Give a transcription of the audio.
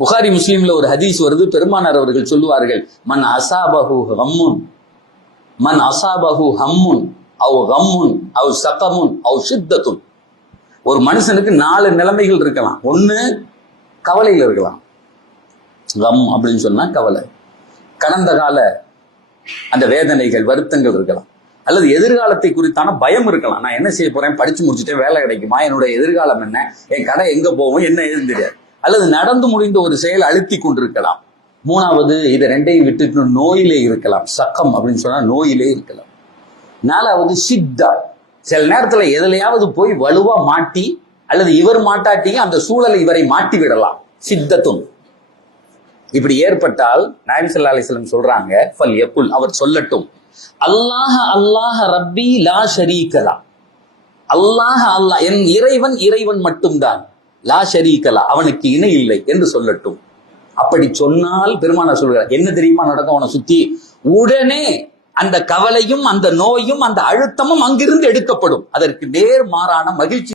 புகாரி முஸ்லீம்ல ஒரு ஹதீஸ் வருது. பெருமானார் அவர்கள் சொல்லுவார்கள், மன் அசாபஹு ஹம்முன் அவ் கம்முன் அவ் சகமுன் அவ் ஷித்தத்துன். ஒரு மனுஷனுக்கு 4 நிலைமைகள் இருக்கலாம். ஒண்ணு, கவலையில் இருக்கலாம். கம் அப்படின்னு சொன்னா கவலை, கடந்த கால அந்த வேதனைகள் வருத்தங்கள் இருக்கலாம். அல்லது எதிர்காலத்தை குறித்தான பயம் இருக்கலாம். நான் என்ன செய்ய போறேன், படிச்சு முடிச்சுட்டேன், வேலை கிடைக்குமா, என்னுடைய எதிர்காலம் என்ன, என் கடை எங்க போவோம், என்ன ஏதுன்னு தெரியாது. அல்லது நடந்து முடிந்த ஒரு செயல் அழுத்தி கொண்டிருக்கலாம். 3வது, இதை 2ஐயும் விட்டுட்டு நோயிலே இருக்கலாம். சக்கம் அப்படின்னு சொன்னா நோயிலே இருக்கலாம். 4வது சித்தா, சில நேரத்துல எதுலையாவது போய் வலுவா மாட்டி, அல்லது இவர் மாட்டாட்டியும் அந்த சூழலை இவரை மாட்டி விடலாம். சித்தத்தும். இப்படி ஏற்பட்டால் நாயகம் ஸல்லல்லாஹு அலைஹி வஸல்லம் சொல்றாங்க, ஃபல் யகுல், அவர் சொல்லட்டும், அல்லாஹ் அல்லாஹ் ரப்பி லா ஷரீகலா. அல்லாஹ் அல்லாஹ், என் இறைவன் இறைவன் மட்டும்தான். லா ஷரீகலா, அவனுக்கு இணை இல்லை என்று சொல்லட்டும். அப்படி சொன்னால் பெருமானார் சொல்கிறார், என்ன தெரியுமா நடக்கும் அவனை சுத்தி? உடனே அந்த கவலையும் அந்த நோயும் அந்த அழுத்தமும் அங்கிருந்து எடுக்கப்படும். அதற்கு நேர் மாறான மகிழ்ச்சி